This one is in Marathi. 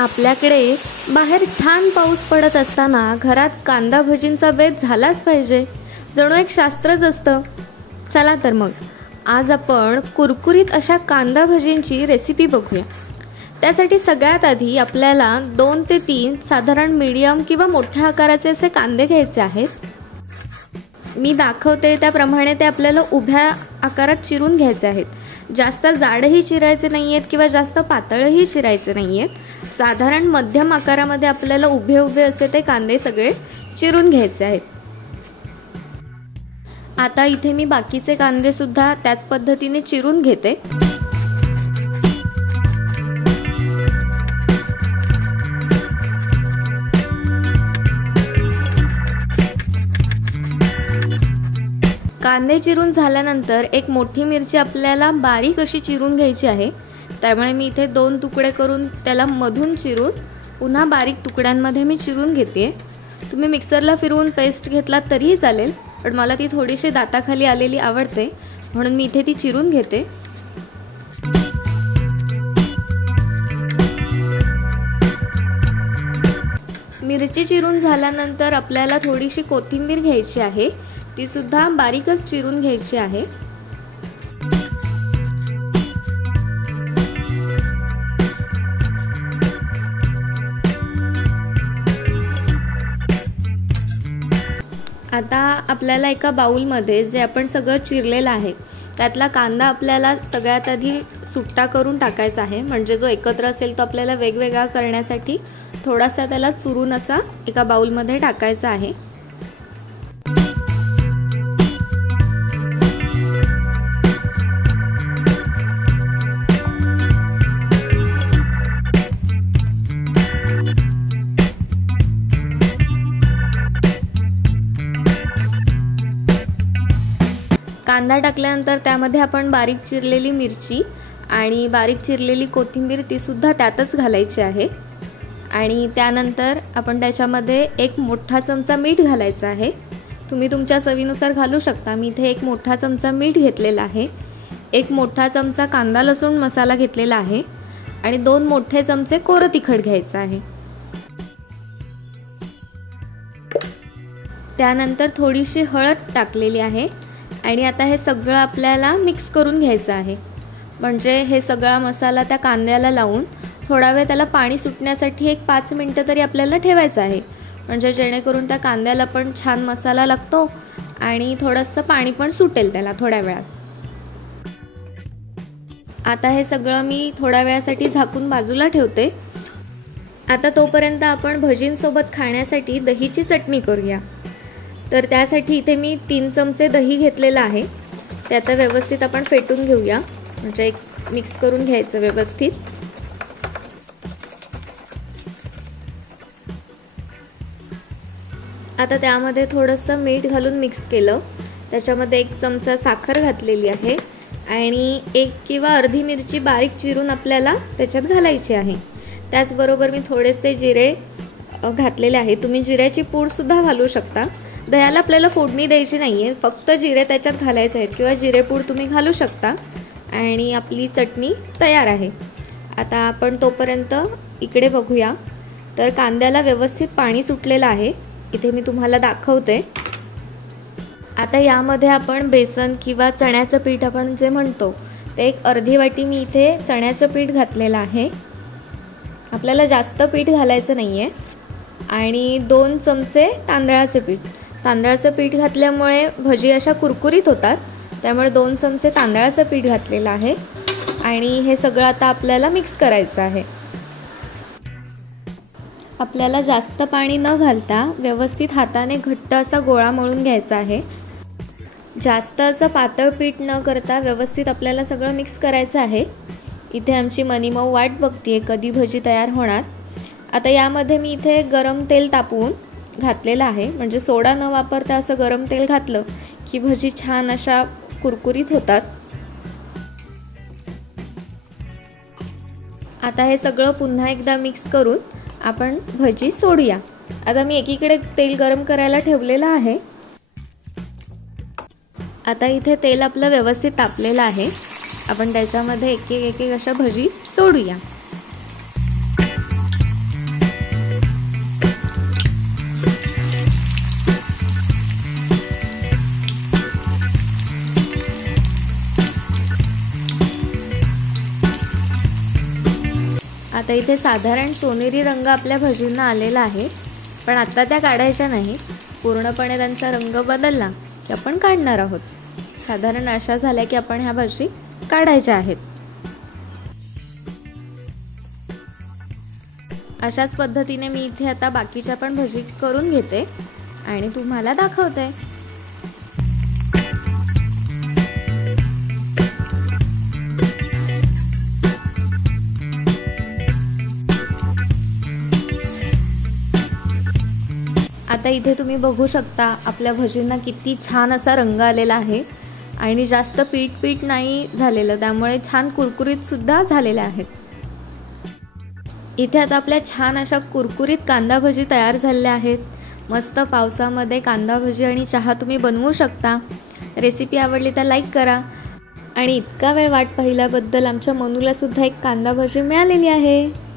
आपल्याकडे बाहेर छान पाऊस पडत असताना घरात कांदा भजींचा बेत झालाच पाहिजे, जणू एक शास्त्रच असतं। चला तर मग आज आपण कुरकुरीत अशा कांदा भजींची रेसिपी बघूया। त्यासाठी सगळ्यात आधी आपल्याला 2 ते 3 साधारण मीडियम किंवा मोठ्या आकाराचे असे कांदे घ्यायचे आहेत। मी दाखवते त्याप्रमाणे ते आपल्याला उभ्या आकारात चिरून घ्यायचे आहेत। जास्त जाडही चिरायचे नाहीयेत किंवा जास्त पातळही चिरायचे नाहीयेत, साधारण मध्यम आकारामध्ये आपल्याला उभे उभे असे ते कांदे सगळे चिरून घ्यायचे आहेत। आता इथे मी बाकीचे कांदे सुद्धा त्याच पद्धतीने चिरून घेते। कांदे चिरून झाल्यानंतर एक मोठी मिरची आपल्याला बारीक अशी चिरून घ्यायची आहे। त्यामुळे मी इथे 2 तुकडे करून त्याला मधून चिरून पुन्हा बारीक तुकड्यांमध्ये मी चिरून घेते। तुम्ही मिक्सरला फिरवून पेस्ट घेतलात तरीही चालेल, पण मला ती थोडीशी दाताखाली आलेली आवडते म्हणून मी इथे ती चिरून घेते। मिरची चिरून झाल्यानंतर आपल्याला थोडीशी कोथिंबीर घ्यायची आहे, ती सुद्धा बारीकच चिरून घ्यायची आहे। आता आपल्याला एका बाउलमध्ये जे आपण सगळं चिरलेलं आहे त्यातला कांदा आपल्याला सगळ्यात आधी सुट्टा करून टाकायचा आहे, म्हणजे जो एकत्र असेल तो आपल्याला वेगवेगळा करण्यासाठी थोडासा त्याला चुरून असा एका बाउलमध्ये टाकायचा आहे। कांदा टाकल्यानंतर त्यामध्ये आपण बारीक चिरलेली मिरची आणि बारीक चिरलेली कोथिंबीर ती सुद्धा त्यातच घालायची आहे। आणि त्यानंतर आपण त्याच्यामध्ये 1 मोठा चमचा मीठ घालायचं आहे। तुम्ही तुमच्या चवीनुसार घालू शकता। मी इथे 1 मोठा चमचा मीठ घेतलेला आहे, 1 मोठा चमचा कांदा लसूण मसाला घेतलेला आहे आणि 2 मोठे चमचे कोरं तिखट घ्यायचं आहे। त्यानंतर थोडीशी हळद टाकलेली आहे आणि आता हे सगळं आपल्याला मिक्स करून घ्यायचं आहे, म्हणजे हे सगळा मसाला त्या कांद्याला लावून थोडा वेळ त्याला पाणी सुटण्यासाठी 5 मिनिटं तरी आपल्याला ठेवायचं आहे, म्हणजे जेणेकरून त्या कांद्याला पण छान मसाला लागतो आणि थोडंसं पाणी पण सुटेल त्याला थोड्या वेळात। आता हे सगळं मी थोड्या वेळासाठी झाकून बाजूला ठेवते। आता तोपर्यंत आपण भजींसोबत खाण्यासाठी दहीची चटणी करूया। तर त्यासाठी इथे मी 3 चमचे दही घेतलेलं आहे, ते आता व्यवस्थित आपण फेटून घेऊया, म्हणजे मिक्स करून घ्यायचं व्यवस्थित। आता त्यामध्ये थोडंसं मीठ घालून मिक्स केलं, त्याच्यामध्ये 1 चमचा साखर घातलेली आहे आणि 1 किंवा अर्धी मिरची बारीक चिरून आपल्याला त्याच्यात घालायची आहे। त्याचबरोबर मी थोडेसे जिरे घातलेले आहे, तुम्ही जिऱ्याची पूड सुद्धा घालू शकता। दह्याला आपल्याला फोडणी द्यायची नाहीये, फक्त जिरे त्याच्यात घालायचे आहेत किंवा जिरेपूड तुम्ही घालू शकता आणि आपली चटणी तयार आहे। आता आपण तोपर्यंत इकडे बघूया, तर कांद्याला व्यवस्थित पाणी सुटलेलं आहे, इथे मी तुम्हाला दाखवते। आता यामध्ये आपण बेसन किंवा चण्याचं पीठ आपण जे म्हणतो ते 1 अर्धी वाटी मी इथे चण्याचं पीठ घातलेलं आहे, आपल्याला जास्त पीठ घालायचं नाहीये। आणि 2 चमचे तांदळाचे पीठ, तांदळाचं पीठ घातल्यामुळे भजी अशा कुरकुरीत होतात, त्यामुळे 2 चमचे तांदळाचं पीठ घातलेलं आहे आणि हे सगळं आता आपल्याला मिक्स करायचं आहे। आपल्याला जास्त पाणी न घालता व्यवस्थित हाताने घट्ट असा गोळा मळून घ्यायचा आहे, जास्त असं पातळ पीठ न करता व्यवस्थित आपल्याला सगळं मिक्स करायचं आहे। इथे आमची मनीमऊ वाट बघतीये कधी भजी तयार होणार। आता यामध्ये मी इथे गरम तेल तापवून घातलेलं आहे, म्हणजे सोडा न वापरता असं गरम तेल घातलं की भजी छान अशा कुरकुरीत होतात। आता हे सगळं पुन्हा एकदा मिक्स करून आपण भजी सोडूया। आता मी एकीकडे तेल गरम करायला ठेवलेलं आहे। आता इथे तेल आपलं व्यवस्थित तापलेलं आहे, आपण त्याच्यामध्ये एक एक अशा भजी सोडूया। आता इथे साधारण सोनेरी रंग आपल्या भजींना आलेला आहे, पण आता त्या काढायच्या नाही. पूर्णपणे त्यांचा रंग बदलला की आपण काढणार आहोत. साधारण अशा झाल्या की आपण ह्या भजी काढायच्या आहेत. अशाच पद्धतीने मी इथे आता बाकीच्या पण भजी करून घेते आणि तुम्हाला दाखवते. आता इथे तुम्ही बघू शकता आपल्या भजींना किती छान असा रंग आलेला आहे आणि जास्त पीठ नाही झालेलं, त्यामुळे छान कुरकुरीत सुद्धा झालेल्या आहेत. इथे आता आपल्या छान अशा कुरकुरीत कांदा भजी तयार झालेल्या आहेत. मस्त पावसामध्ये कांदा भजी आणि चहा तुम्ही बनवू शकता. रेसिपी आवडली तर लाईक करा आणि इतका वेळ वाट पाहिल्याबद्दल आमच्या मनूला सुद्धा एक कांदा भजी मिळालेली आहे.